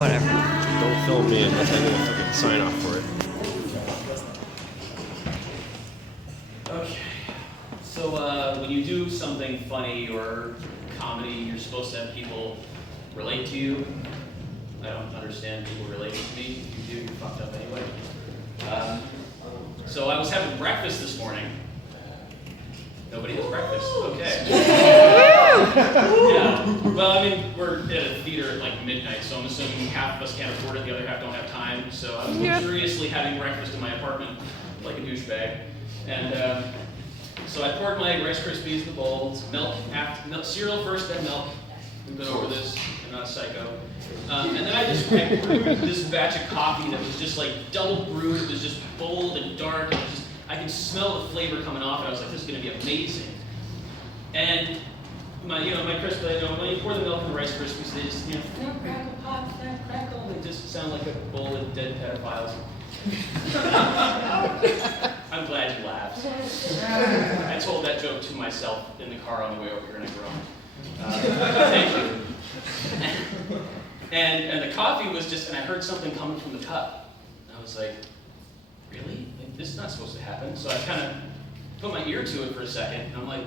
Whatever. Don't film me unless I need a fucking sign off for it. Okay. So when you do something funny or comedy, you're supposed to have people relate to you. I don't understand people relating to me. If you do, you're fucked up anyway. So I was having breakfast this morning. Nobody has breakfast. Okay. Yeah. Well, I mean, we're at a theater at like midnight, so I'm assuming half of us can't afford it, the other half don't have time. So I was luxuriously having breakfast in my apartment like a douchebag. And so I poured my Rice Krispies in the bowl, milk, cereal first, then milk. We've been over this. I'm not a psycho. And then I brewed this batch of coffee that was just like double brewed. It was just bold and dark. I could smell the flavor coming off, and I was like, this is going to be amazing. And my Krispies, when you pour the milk in the Rice Krispies, they just, crackle, pop, snap, crackle. They just sound like a bowl of dead pedophiles. I'm glad you laughed. I told that joke to myself in the car on the way over here, and I groaned. Thank you. And the coffee was just, and I heard something coming from the cup. And I was like, really? Like, this is not supposed to happen. So I kind of put my ear to it for a second, and I'm like,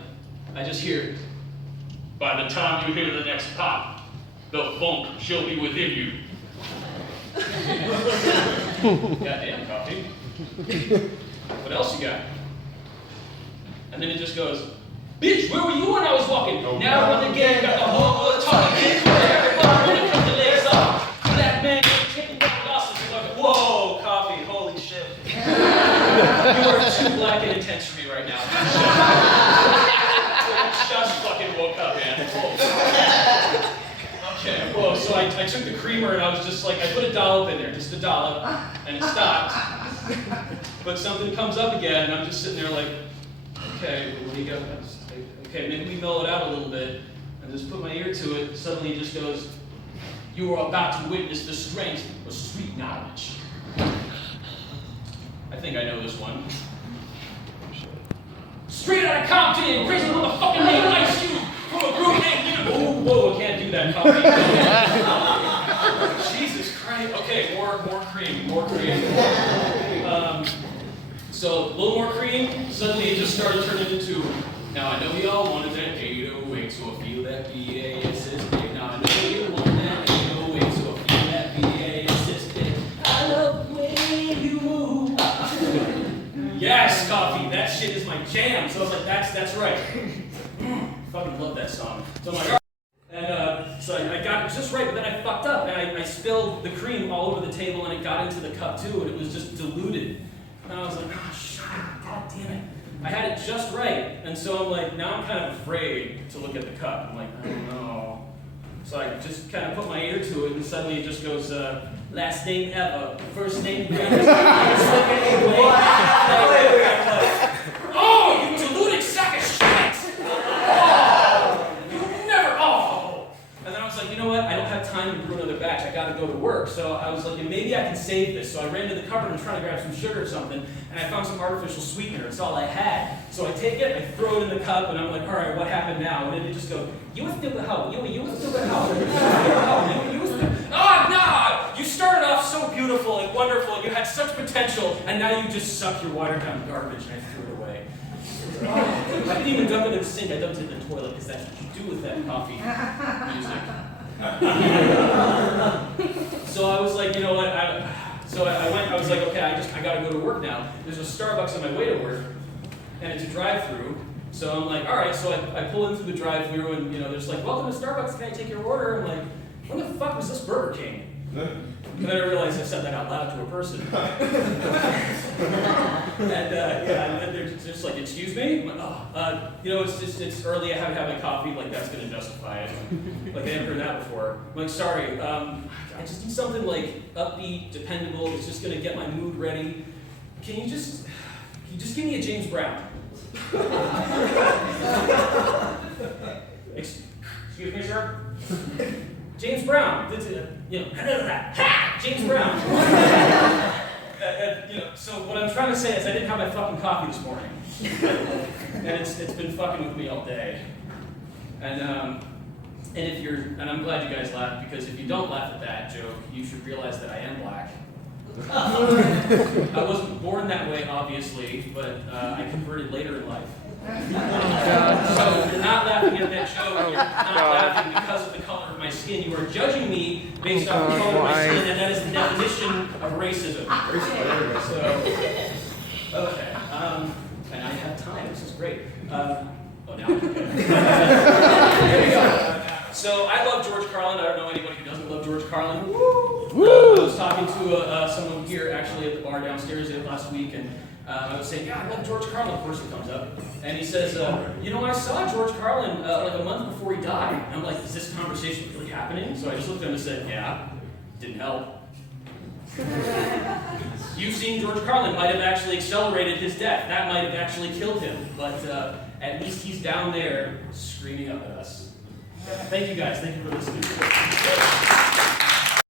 I just hear, by the time you hear the next pop, the funk shall be within you. Goddamn coffee. What else you got? And then it just goes, bitch, where were you when I was walking? Oh, now when the game got the whole world talking, everybody wanna cut the legs off. That man taking down losses. I'm like, whoa, coffee, holy shit. You are too black and intense for me right now. Just fucking woke up, man. Whoa. Okay, whoa, so I took the creamer and I was just like, I put a dollop in there, just a dollop, and it stopped. But something comes up again, and I'm just sitting there like, okay, what do you got? Okay, maybe we mellow it out a little bit, and just put my ear to it. Suddenly it just goes, you are about to witness the strength of street knowledge. I think I know this one. Straight out of Compton, crazy motherfucking name likes you from a group named whoa, I can't do that, coffee. Jesus Christ. Okay, more cream. So a little more cream, suddenly it just started turning into, now I know we all wanted that 808, so I feel that B-A-S-S-D. Now I know you want that 808, so I feel that B-A-S-S-D. I love the way you move. Yes, coffee, that shit is my jam. So I was like, that's right. Fucking love that song. So I'm like, all right. And so I got it just right, but then I fucked up, and I spilled the cream all over the table, and it got into the cup too, and it was just diluted. And I was like, oh, shit, god damn it. I had it just right, and so I'm like, now I'm kind of afraid to look at the cup. I'm like, I don't know. So I just kind of put my ear to it, and suddenly it just goes, last name ever, first name greatest, oh, you diluted sack of shit! Oh, you never, oh! And then I was like, you know what, I don't have time to brew another batch, I gotta go to work. So I was like, maybe I can save this. So I ran to the cupboard and trying to grab some sugar or something, and I found some artificial sweetener. It's all I had. So I take it, I throw it in the cup, and I'm like, all right, what happened now? And then it just goes, you a stupid hoe, you a stupid hoe, you a stupid, oh no! You started off so beautiful and wonderful, and you had such potential, and now you just suck your watered down garbage, and I threw it away. Oh, I didn't even dump it in the sink, I dumped it in the toilet, because that's what you do with that coffee music. So I was like, you know what, I was like, okay, I gotta go to work now. There's a Starbucks on my way to work, and it's a drive-through. So I'm like, all right, so I pull in through the drive-through, and there's like, welcome to Starbucks, can I take your order? I'm like, when the fuck was this Burger King? And then I realized I said that out loud to a person. And they're just like, excuse me? I'm like, oh, it's early, I haven't had my coffee, like that's gonna justify it. Like I haven't heard that before. I'm like, sorry, I just need something like upbeat, dependable, it's just gonna get my mood ready. Can you just give me a James Brown? Excuse me, sir? James Brown, James Brown. So what I'm trying to say is I didn't have my fucking coffee this morning. And it's been fucking with me all day. And And I'm glad you guys laughed, because if you don't laugh at that joke, you should realize that I am black. I wasn't born that way, obviously, but I converted later in life. So if you're not laughing at that joke, you're not laughing because of the color of my skin. You are judging me based off the color of my skin, and that is the definition of racism. So, okay. And I have time. This is great. Oh, now I'm okay. Here we go. So I love George Carlin. I don't know anybody who doesn't love George Carlin. I was talking to someone here actually at the bar downstairs last week, and I was saying, yeah, I love George Carlin. The person comes up, and he says, I saw George Carlin like a month before he died. And I'm like, is this conversation really happening? So I just looked at him and said, yeah, didn't help. You've seen George Carlin might have actually accelerated his death. That might have actually killed him. But at least he's down there screaming up at us. Thank you guys. Thank you for listening.